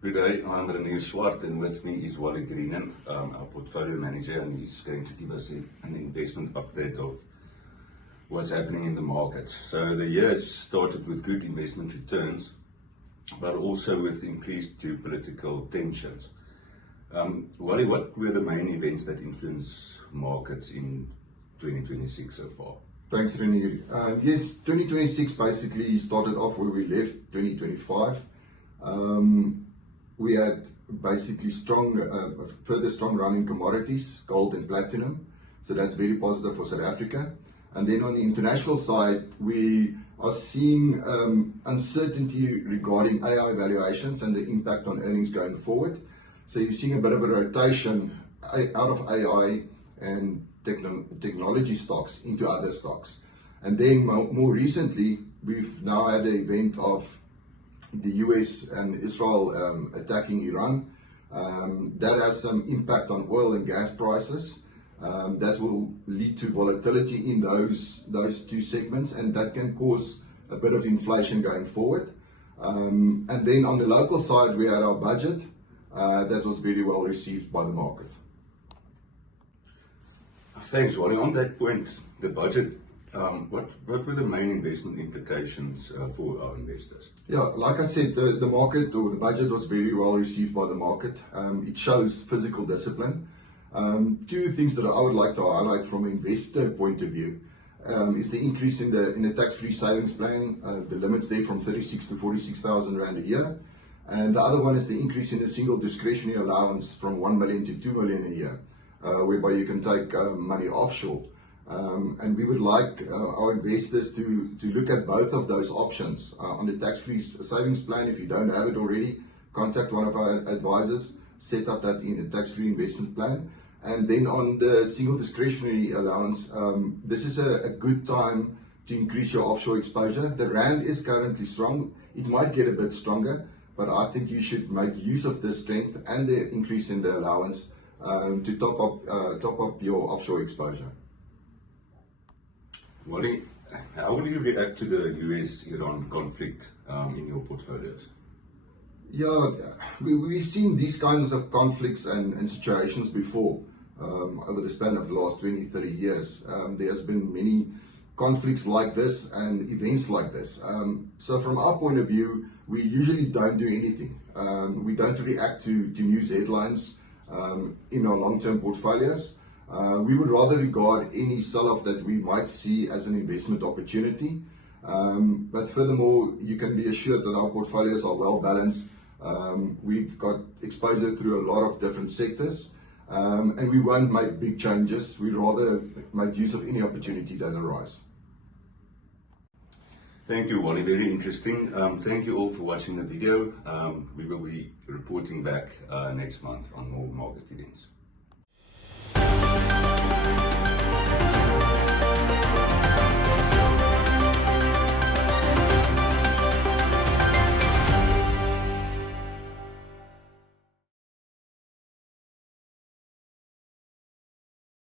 Good day, I'm Renier Swart and with me is Wally Greenan, our portfolio manager, and he's going to give us an investment update of what's happening in the markets. So the year has started with good investment returns, but also with increased geopolitical tensions. Wally, what were the main events that influenced markets in 2026 so far? Thanks, Renier. Yes, 2026 basically started off where we left 2025. We had basically further strong run in commodities, gold and platinum. So that's very positive for South Africa. And then on the international side, we are seeing uncertainty regarding AI valuations and the impact on earnings going forward. So you're seeing a bit of a rotation out of AI and technology stocks into other stocks. And then more recently, we've now had the event of the US and Israel attacking Iran. That has some impact on oil and gas prices. That will lead to volatility in those two segments, and that can cause a bit of inflation going forward. And then on the local side, we had our budget that was very well received by the market. Thanks, Wally. On that point, the budget, what were the main investment implications for our investors? Yeah, like I said, the market or the budget was very well received by the market. It shows fiscal discipline. Two things that I would like to highlight from an investor point of view is the increase in the tax-free savings plan, the limits there from 36 to 46,000 Rand a year. And the other one is the increase in the single discretionary allowance from 1 million to 2 million a year, whereby you can take money offshore. And we would like our investors to look at both of those options. On the tax-free savings plan, if you don't have it already, contact one of our advisors, set up that in a tax-free investment plan. And then on the single discretionary allowance, this is a good time to increase your offshore exposure. The Rand is currently strong. It might get a bit stronger, but I think you should make use of the strength and the increase in the allowance to top up your offshore exposure. Wally, how will you react to the US-Iran conflict in your portfolios? Yeah, we've seen these kinds of conflicts and situations before over the span of the last 20, 30 years. There's been many conflicts like this and events like this. So from our point of view, we usually don't do anything. We don't react to news headlines in our long-term portfolios. We would rather regard any sell-off that we might see as an investment opportunity. But furthermore, you can be assured that our portfolios are well balanced. We've got exposure through a lot of different sectors, and we won't make big changes. We'd rather make use of any opportunity that arise. Thank you, Wally. Very interesting. Thank you all for watching the video. We will be reporting back next month on more market events.